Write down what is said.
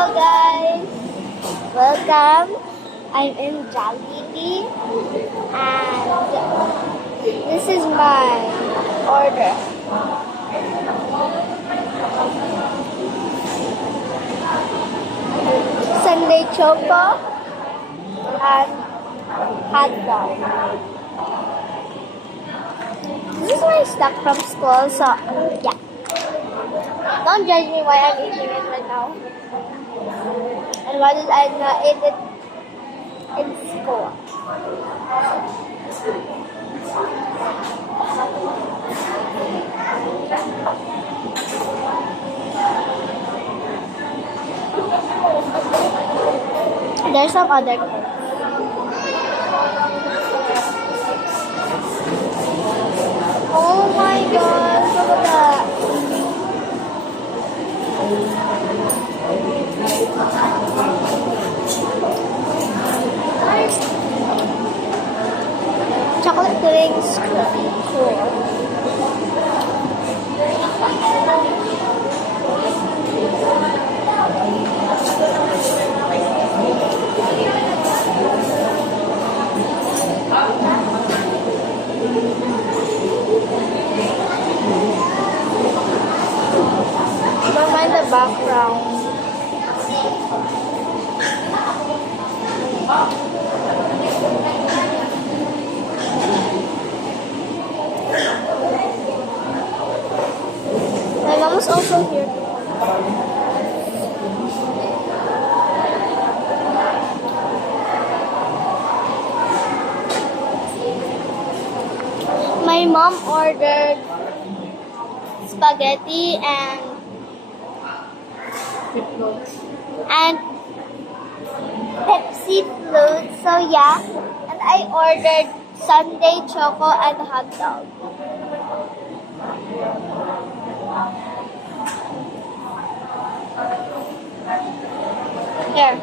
Hello guys! Welcome! I'm in Jollibee and this is my order. Sunday Choco and hot dog. This is my snack from school, so yeah. Don't judge me why I'm eating it right now. And why did I not eat it in school? There's some other things. Oh my gosh, look at that. Chocolate pudding's cool. Don't mind the background. My mom is also here. My mom ordered spaghetti and Pepsi float. So yeah, and I ordered Sunday Choco and hot dog. Here.